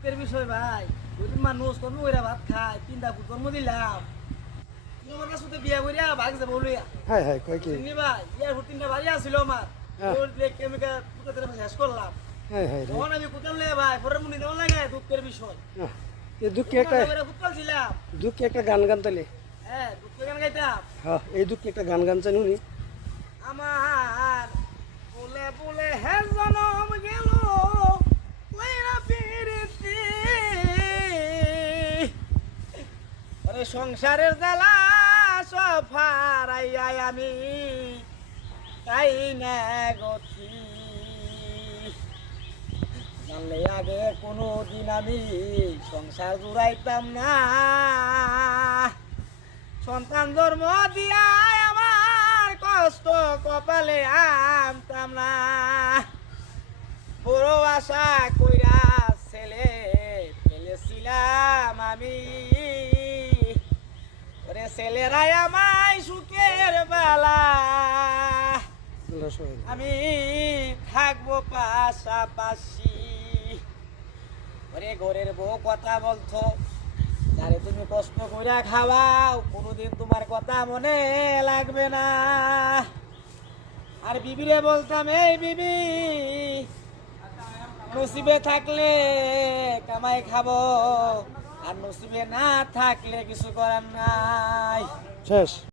দুঃখের বিষয় ভাই, গরিব মানুষ কর্ম কইরা ভাত খায়, তিনটা জন্ম দিলাম। তোমার কাছে তো বিয়া কইরা ভাগ যাবো লইয়া। হ্যাঁ হ্যাঁ কয় কি চিনি ভাই, ইয়ার পর তিনটা বাড়ি আছিল আমার। হ্যাঁ। ওর দিয়ে কেমিকা পুতাতে শেষ করলাম। হ্যাঁ হ্যাঁ তখন আমি কোথাও লইয়া ভাই, পরে মনে দেওয়া লাগে দুঃখের বিষয়। এই দুঃখে একটা ফুটবল ছিলাম। দুঃখে একটা গান গান তাহলে হ্যাঁ, দুঃখের গান গাইতাম। হ্যাঁ এই দুঃখে একটা গান গান চান উনি আমার বলে বলে হে জনম গেল কইরা ফিরতি আরে সংসারের জ্বালা সব হারাইয়া আমি তাই না গতি জানলে আগে কোনো দিন আমি সংসার জুড়াইতাম না সন্তান জন্ম দিয়া আমার কষ্ট কপালে আনতাম না বড় আশা কইরা ছেলে ফেলেছিলাম আমি ওরে ছেলেরাই আমায় সুখের বেলা আমি থাকবো পাশাপাশি ওরে ঘরের বউ কথা বলতো আরে তুমি কষ্ট করে খাওয়াও কোনোদিন তোমার কথা মনে লাগবে না আর বিবিরে বলতাম এই বিবি নসিবে থাকলে কামাই খাবো আর নসিবে না থাকলে কিছু করার নাই শেষ